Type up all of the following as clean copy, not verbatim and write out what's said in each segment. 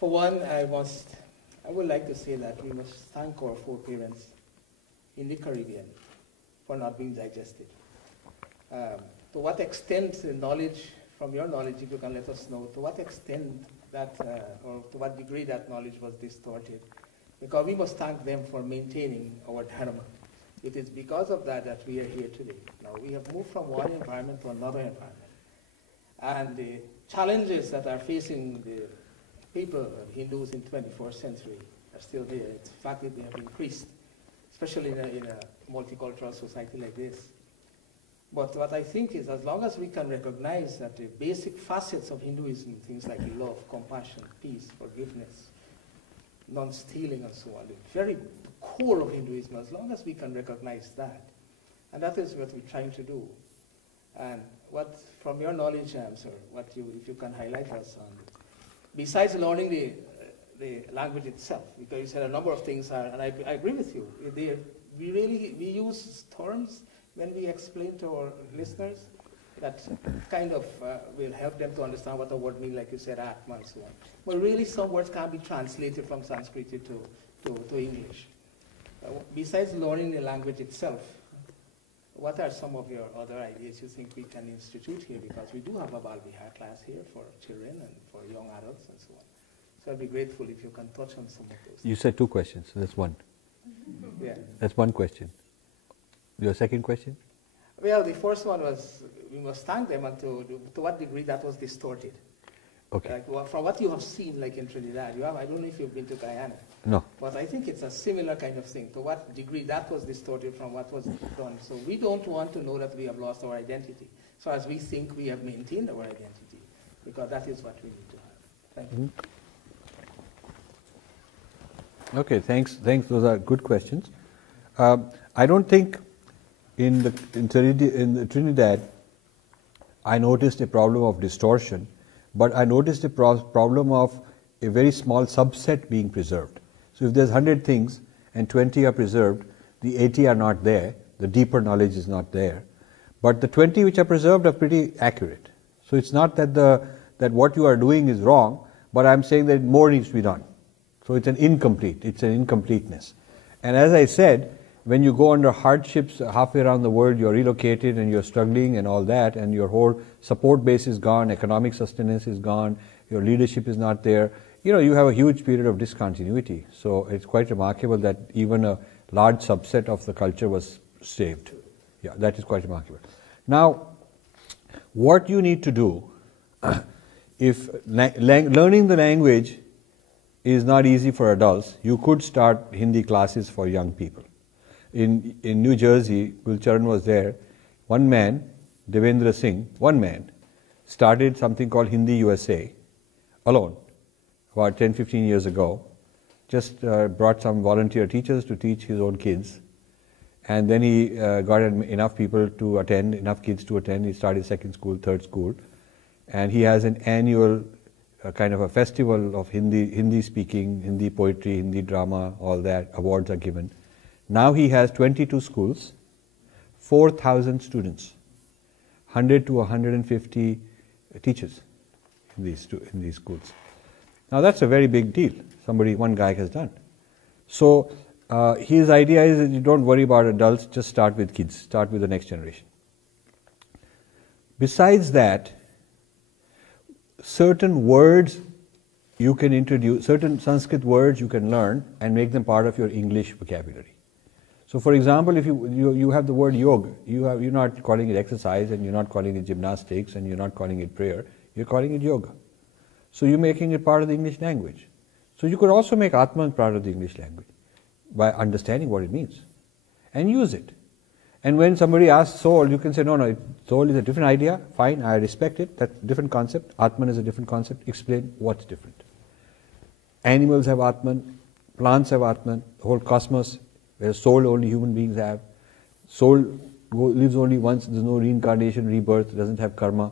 For one, I would like to say that we must thank our foreparents in the Caribbean for not being digested. To what extent the knowledge, from your knowledge, if you can let us know, to what extent that, or to what degree that knowledge was distorted? Because we must thank them for maintaining our dharma. It is because of that that we are here today. Now, we have moved from one environment to another environment. And the challenges that are facing the people, Hindus in 21st century, are still there. In fact, they have increased, especially in a multicultural society like this. But what I think is, as long as we can recognize that the basic facets of Hinduism, things like love, compassion, peace, forgiveness, non-stealing, and so on, the very core of Hinduism, as long as we can recognize that, and that is what we're trying to do. And what, from your knowledge, sir, if you can highlight us on, besides learning the language itself, because you said a number of things are, and I agree with you, we use terms when we explain to our listeners that kind of will help them to understand what the word means, like you said, Atma and so on. But really, some words can't be translated from Sanskrit to English. Besides learning the language itself, what are some of your other ideas you think we can institute here? Because we do have a Bal Vihar class here for children and for young adults and so on. So I'd be grateful if you can touch on some of those. You said two questions, so that's one. Yeah. That's one question. Your second question? Well, the first one was, we must thank them and to what degree that was distorted. Okay. Like, well, from what you have seen, like in Trinidad, I don't know if you've been to Guyana. No. But I think it's a similar kind of thing, to what degree that was distorted from what was done. So we don't want to know that we have lost our identity. So as we think we have maintained our identity, because that is what we need to have. Thank you. Okay, thanks. Those are good questions. I don't think in Trinidad I noticed a problem of distortion, but I noticed a problem of a very small subset being preserved. So if there's 100 things and 20 are preserved, the 80 are not there, the deeper knowledge is not there. But the 20 which are preserved are pretty accurate. So it's not that that what you are doing is wrong, but I'm saying that more needs to be done. So it's an incompleteness. And as I said, when you go under hardships halfway around the world, you're relocated and you're struggling and all that, and your whole support base is gone, economic sustenance is gone, your leadership is not there, you have a huge period of discontinuity. So it's quite remarkable that even a large subset of the culture was saved. Yeah, that is quite remarkable. Now, what you need to do, if learning the language is not easy for adults, you could start Hindi classes for young people. In New Jersey, Will Charan was there, one man, Devendra Singh, started something called Hindi USA, alone, about 10-15 years ago, just brought some volunteer teachers to teach his own kids, and then he got enough people to attend, enough kids to attend. He started second school, third school, and he has an annual kind of a festival of Hindi speaking, Hindi poetry, Hindi drama, all that, awards are given. Now he has 22 schools, 4,000 students, 100 to 150 teachers in these schools. Now that's a very big deal, one guy has done. So his idea is that you don't worry about adults, just start with kids, start with the next generation. Besides that, certain words you can introduce, certain Sanskrit words you can learn and make them part of your English vocabulary. So for example, if you have the word yoga, you're not calling it exercise and you're not calling it gymnastics and you're not calling it prayer, you're calling it yoga. So you're making it part of the English language. So you could also make Atman part of the English language by understanding what it means and use it. And when somebody asks soul, you can say, no, soul is a different idea, fine, I respect it, that's a different concept, Atman is a different concept, explain what's different. Animals have Atman, plants have Atman, the whole cosmos, where soul only human beings have. Soul lives only once, there's no reincarnation, rebirth, doesn't have karma.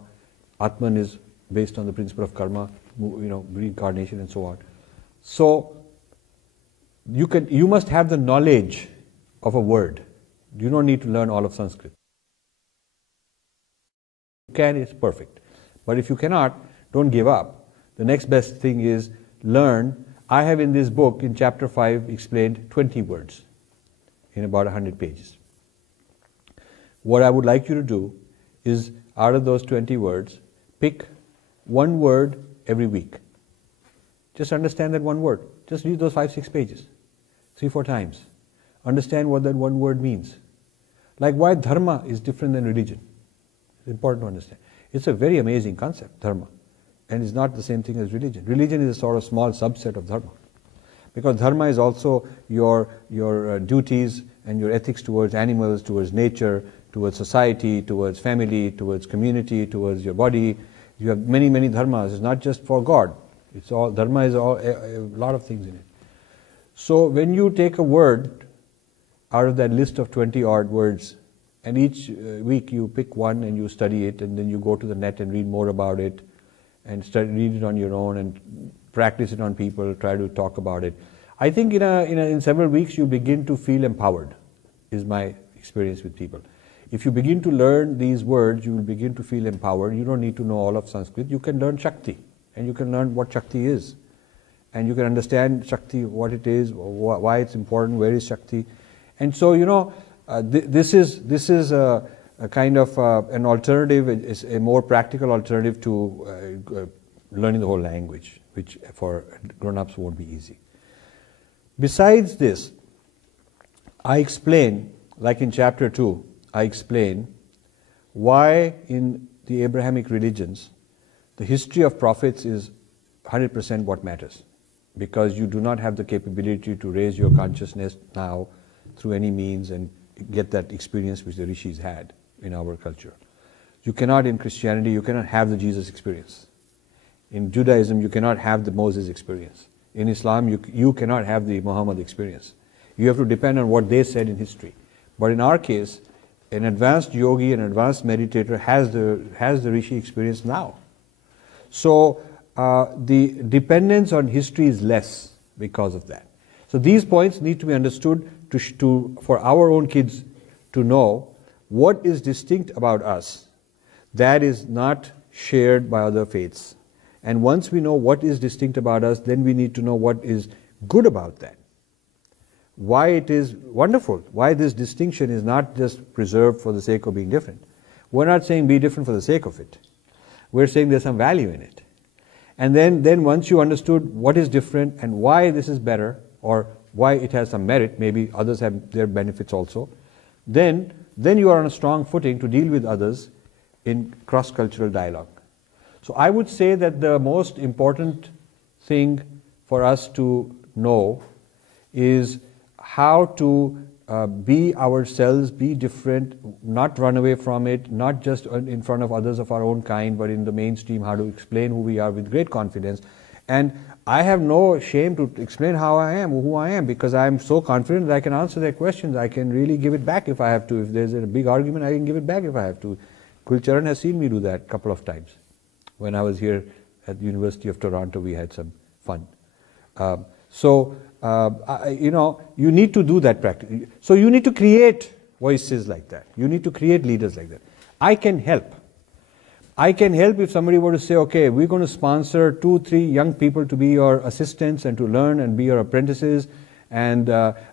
Atman is based on the principle of karma, reincarnation and so on. So you must have the knowledge of a word. You don't need to learn all of Sanskrit. If you can, it's perfect. But if you cannot, don't give up. The next best thing is learn, I have in this book, in chapter 5, explained 20 words in about 100 pages. What I would like you to do is, out of those 20 words, pick one word every week. Just understand that one word. Just read those 5-6 pages, 3-4 times. Understand what that one word means. Like why dharma is different than religion. It's important to understand. It's a very amazing concept, dharma. And it's not the same thing as religion. Religion is a sort of small subset of dharma. Because dharma is also your duties and your ethics towards animals, towards nature, towards society, towards family, towards community, towards your body. You have many, many dharmas. It's not just for God. It's all, dharma is all, a lot of things in it. So when you take a word out of that list of 20 odd words, and each week you pick one and you study it, and then you go to the net and read more about it, and read it on your own and practice it on people, try to talk about it. I think in several weeks you begin to feel empowered, is my experience with people. If you begin to learn these words, you will begin to feel empowered. You don't need to know all of Sanskrit. You can learn Shakti, and you can learn what Shakti is. And you can understand Shakti, what it is, why it's important, where is Shakti. And so, this is a kind of an alternative, is a more practical alternative to learning the whole language, which for grown-ups won't be easy. Besides this, I explain, like in chapter 2, I explain why in the Abrahamic religions the history of prophets is 100% what matters, because you do not have the capability to raise your consciousness now through any means and get that experience which the rishis had in our culture. You cannot, in Christianity, you cannot have the Jesus experience. In Judaism, you cannot have the Moses experience. In Islam, you cannot have the Muhammad experience. You have to depend on what they said in history. But in our case, an advanced yogi, an advanced meditator has the rishi experience now. So the dependence on history is less because of that. So these points need to be understood for our own kids to know what is distinct about us that is not shared by other faiths. And once we know what is distinct about us, then we need to know what is good about that. Why it is wonderful, why this distinction is not just preserved for the sake of being different. We're not saying be different for the sake of it. We're saying there's some value in it. And then once you understood what is different and why this is better, or why it has some merit, maybe others have their benefits also, then you are on a strong footing to deal with others in cross-cultural dialogue. So I would say that the most important thing for us to know is how to be ourselves, be different, not run away from it, not just in front of others of our own kind, but in the mainstream, how to explain who we are with great confidence. And I have no shame to explain how I am, who I am, because I am so confident that I can answer their questions. I can really give it back if I have to. If there's a big argument, I can give it back if I have to. Kulcharan has seen me do that a couple of times. When I was here at the University of Toronto, we had some fun. You need to do that practice. So you need to create voices like that. You need to create leaders like that. I can help. I can help if somebody were to say, okay, we're going to sponsor 2-3 young people to be your assistants and to learn and be your apprentices. And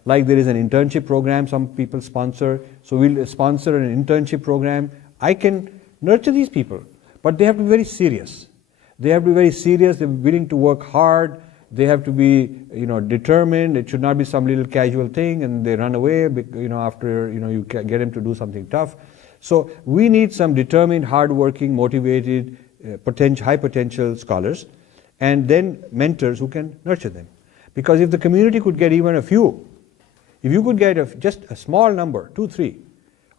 like there is an internship program some people sponsor. So we'll sponsor an internship program. I can nurture these people. But they have to be very serious. They have to be very serious. They're willing to work hard. They have to be, determined. It should not be some little casual thing and they run away, after, you get them to do something tough. So we need some determined, hard-working, motivated, high potential scholars, and then mentors who can nurture them. Because if the community could get even a few, if you could get just a small number, 2-3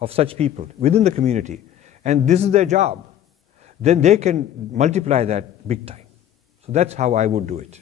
of such people within the community, and this is their job, then they can multiply that big time. So that's how I would do it.